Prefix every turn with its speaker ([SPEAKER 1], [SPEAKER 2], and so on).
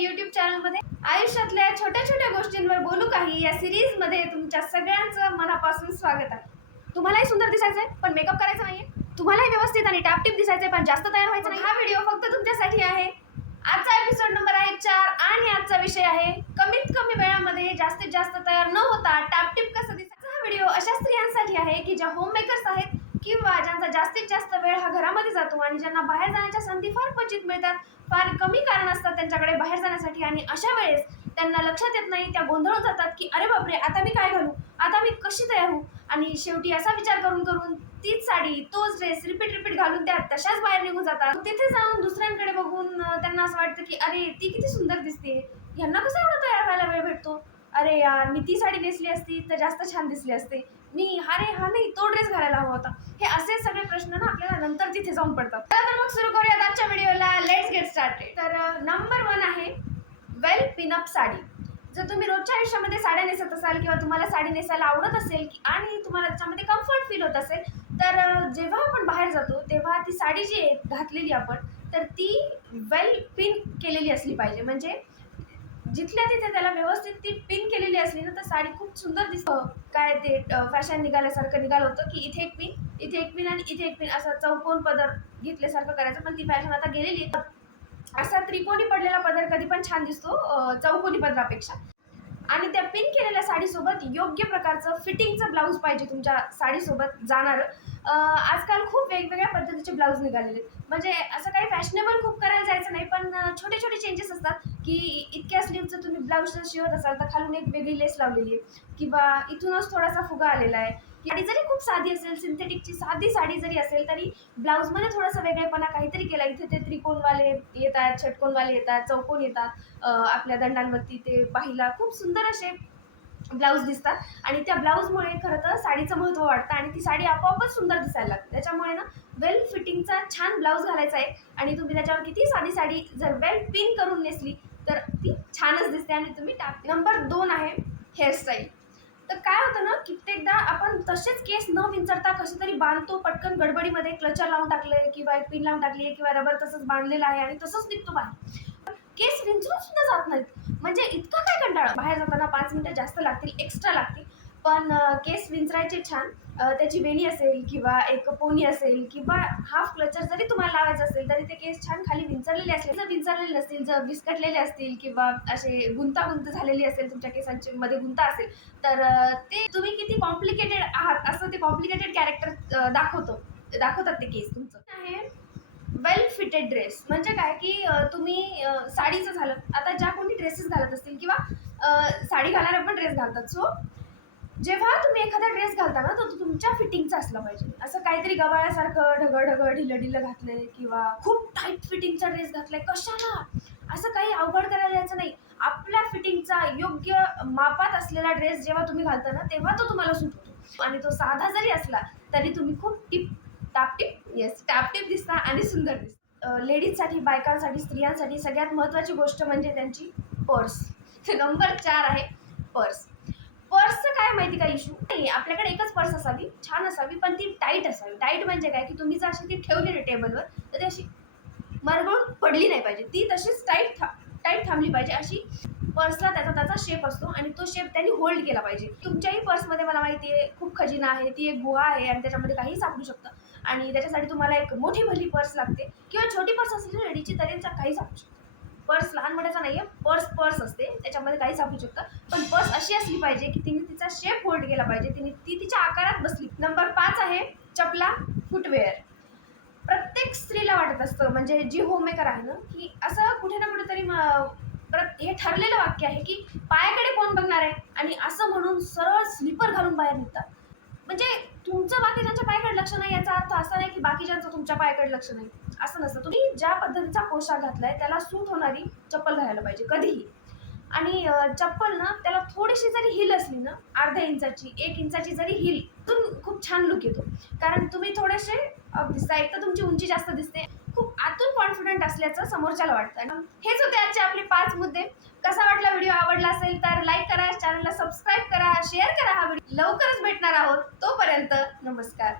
[SPEAKER 1] YouTube चॅनलमध्ये आयुष्यातल्या छोट्या छोट्या गोष्टींवर बोलू काही या सिरीजमध्ये तुमच्या सगळ्यांचं मनापासून स्वागत आहे. तुम्हालाही सुंदर दिसायचंय पण मेकअप करायचा नाहीये. तुम्हालाही व्यवस्थित आणि टापटीप दिसायचंय पण जास्त तयार व्हायचं नाही हा व्हिडिओ फक्त तुमच्यासाठी आहे. आजचा एपिसोड नंबर आहे चार आणि आजचा विषय आहे कमीत कमी वेळामध्ये जास्तीत जास्त तयार न होता टापटीप कसं दिसायचं? हा व्हिडिओ अशा स्त्रियांसाठी आहे की ज्या होम मेकर्स आहेत किंवा ज्यांचा जास्तीत जास्त वेळ हा घरामध्ये जातो आणि ज्यांना बाहेर जाण्याच्या संधी फार क्वचित मिळतात फार कमी कारण असतात त्यांच्याकडे बाहेर जाण्यासाठी आणि अशा वेळेस त्यांना लक्षात येत नाही त्या गोंधळून जातात की अरे बापरे आता मी काय घालू? आता मी कशी तयार होऊ? आणि शेवटी असा विचार करून करून तीच साडी तोच ड्रेस रिपीट रिपीट घालून त्या तशाच बाहेर निघून जातात. तिथे जाऊन दुसऱ्यांकडे बघून त्यांना असं वाटतं की अरे ती किती सुंदर दिसते. यांना कसं एवढा तयार व्हायला वेळ भेटतो? अरे यार मी ती साडी नेसली असती तर जास्त छान दिसली असते. मी हा रे हा नाही तो ड्रेस घालायला हवा होता. हे असे सगळे प्रश्न ना आपल्याला नंतर तिथे जाऊन पडतात. तर मग सुरू करूयात आजच्या व्हिडिओला. लेट्स गेट स्टार्टेड तर नंबर वन आहे वेल पिनअप साडी. जर तुम्ही रोजच्या आयुष्यामध्ये साड्या नेसत असाल किंवा तुम्हाला साडी नेसायला आवडत असेल की- आणि तुम्हाला त्याच्यामध्ये कम्फर्ट फील होत असेल तर जेव्हा आपण बाहेर जातो तेव्हा ती साडी जी आहे घातलेली आपण तर ती वेल पिन केलेली असली पाहिजे. म्हणजे जिथल्या तिथे त्याला व्यवस्थित ती पिन केलेली असली ना तर साडी खूप सुंदर दिसतं. काय ते फॅशन निघाल्यासारखं निघालं होतं की इथे एक पिन इथे एक पिन आणि इथे एक पिन असा चौकोन पदर घेतल्यासारखं करायचं. पण ती फॅशन आता गेलेली असा त्रिकोणी पडलेला पदर कधी पण छान दिसतो चौकोनी पदरापेक्षा. आणि त्या पिन केलेल्या साडीसोबत योग्य प्रकारचं फिटिंगचं ब्लाऊज पाहिजे तुमच्या साडीसोबत जाणारं. आजकाल खूप वेगवेगळ्या पद्धतीचे ब्लाऊज निघालेले आहेत. म्हणजे असं काही फॅशनेबल खूप करायला जायचं नाही पण छोटे छोटे चेंजेस असतात की इतक्या स्लीवचं तुम्ही ब्लाऊज जर शिवत असाल तर खालून एक वेगळी लेस लावलेली आहे. किंवा इथूनच थोडासा फुगा आलेला आहे. साडी जरी खूप साधी असेल सिंथेटिकची साधी साडी जरी असेल तरी ब्लाऊजमध्ये थोडासा वेगळेपणा काहीतरी केला. इथे ते त्रिकोणवाले येतात षटकोनवाले येतात चौकोन येतात आपल्या दंडांवरती ते पाहिला. खूप सुंदर असे ब्लाऊज दिसतात. आणि त्या ब्लाऊजमुळे खरं तर साडीचं महत्त्व वाटतं आणि ती साडी आपोआपच सुंदर दिसायला लागते. त्याच्यामुळे ना वेल फिटिंगचा छान ब्लाऊज घालायचा आहे आणि तुम्ही त्याच्यावर किती साधी साडी जर वेल पिन करून नेसली तर ती छानच दिसते आणि तुम्ही टाक नंबर दोन आहे हेअरस्टाईल तर काय होतं ना कित्येकदा आपण तसेच केस न विंचरता कसे तरी बांधतो पटकन गडबडीमध्ये क्लचर लावून टाकलंय किंवा एक पिन लावून टाकली आहे किंवा रबर तसंच बांधलेलं आहे आणि तसंच निघतो बाहेर. केस रिंचून सुद्धा जात नाहीत. म्हणजे इतका काय कंटाळा. बाहेर जाताना पाच मिनिटं जास्त लागतील एक्स्ट्रा लागतील. पण केस विंचरायचे छान. त्याची वेणी असेल किंवा एक पोनी असेल किंवा हाफ क्लचर जरी तुम्हाला लावायचं असेल तरी ते केस छान खाली विंचरलेले असतील. जर विंचरलेले नसतील जर विस्कटलेले असतील किंवा असे गुंतागुंत झालेली असेल तुमच्या केसांची मध्ये गुंता असेल तर ते तुम्ही किती कॉम्प्लिकेटेड आहात असं ते कॉम्प्लिकेटेड कॅरेक्टर दाखवतो. दाखवतात ते केस तुमचं. आहे वेल फिटेड ड्रेस म्हणजे काय की तुम्ही साडीचं झालं आता ज्या कोणी ड्रेसेस घालत असतील किंवा साडी घालायला पण ड्रेस घालतात. सो जेव्हा तुम्ही एखादा ड्रेस घालता ना तर तो तुमच्या फिटिंगचा असला पाहिजे. असं काहीतरी गवाळ्यासारखं ढगळ ढगळ ढिलं ढिल्लं घातलंय किंवा खूप टाईट फिटिंगचा ड्रेस घातलाय कशाला? असं काही अवघड करायला जायचं नाही. आपल्या फिटिंगचा योग्य मापात असलेला ड्रेस जेव्हा तुम्ही घालता ना तेव्हा तो तुम्हाला सुटतो आणि तो साधा जरी असला तरी तुम्ही खूप टिप टापटीप येस टापटीप दिसता आणि सुंदर दिसता. लेडीजसाठी बायकांसाठी स्त्रियांसाठी सगळ्यात महत्त्वाची गोष्ट म्हणजे त्यांची पर्स. नंबर चार आहे पर्स. पर्सचं काय माहिती का इशू? नाही आपल्याकडे एकच पर्स असावी छान असावी पण ती टाईट असावी. टाईट म्हणजे काय? की तुम्ही जर अशी ती ठेवली ना टेबलवर तर ती अशी मरगळून पडली नाही पाहिजे. ती तशीच टाईट था टाईट थांबली पाहिजे. अशी पर्सला त्याचा त्याचा शेप असतो आणि तो शेप त्यांनी होल्ड केला पाहिजे. तुमच्याही पर्समध्ये मला माहिती आहे खूप खजिना आहे ती एक गुहा आहे आणि त्याच्यामध्ये काही सापडू शकतं. आणि त्याच्यासाठी तुम्हाला एक मोठी भली पर्स लागते. किंवा छोटी पर्स असली रेडीची तरी काही सापू शकतो पर्स लहान मोठ्याचा नाही आहे पर्स पर्स असते. त्याच्यामध्ये काही सापडू शकतं पण पर्स अशी असली पाहिजे की तिने तिचा शेप होल्ड केला पाहिजे. तिने ती तिच्या आकारात बसली. नंबर पाच आहे चपला फुटवेअर प्रत्येक स्त्रीला वाटत असतं म्हणजे जी होममेकर आहे ना की असं कुठे ना कुठेतरी म- प्रत- हे ठरलेलं वाक्य आहे की पायाकडे कोण बघणार आहे? आणि असं म्हणून सरळ स्लीपर घालून बाहेर निघतात. म्हणजे तुमचं बाकीच्यांच्या पायाकडे लक्ष नाही याचा अर्थ असा नाही की बाकीच्यांचं तुमच्या पायाकडे लक्ष नाही. असं नसतं. तुम्ही ज्या पद्धतीचा पोशाख घातलाय त्याला सूट होणारी चप्पल घालायला पाहिजे कधीही. आणि चप्पल ना त्याला थोडीशी जरी हिल असली ना अर्ध्या इंचाची एक इंचाची जरी हिल तर खूप छान लुक येतो. कारण तुम्ही थोडेसे दिसता एक तर तुमची उंची जास्त दिसते. खूप आतून कॉन्फिडंट असल्याचं समोरच्याला वाटतं. हेच होते आजचे आपले पाच मुद्दे. कसा वाटला व्हिडिओ आवडला असेल तर लाईक करा चॅनलला सबस्क्राईब करा शेअर करा हा व्हिडिओ लवकरच भेटणार आहोत तोपर्यंत नमस्कार.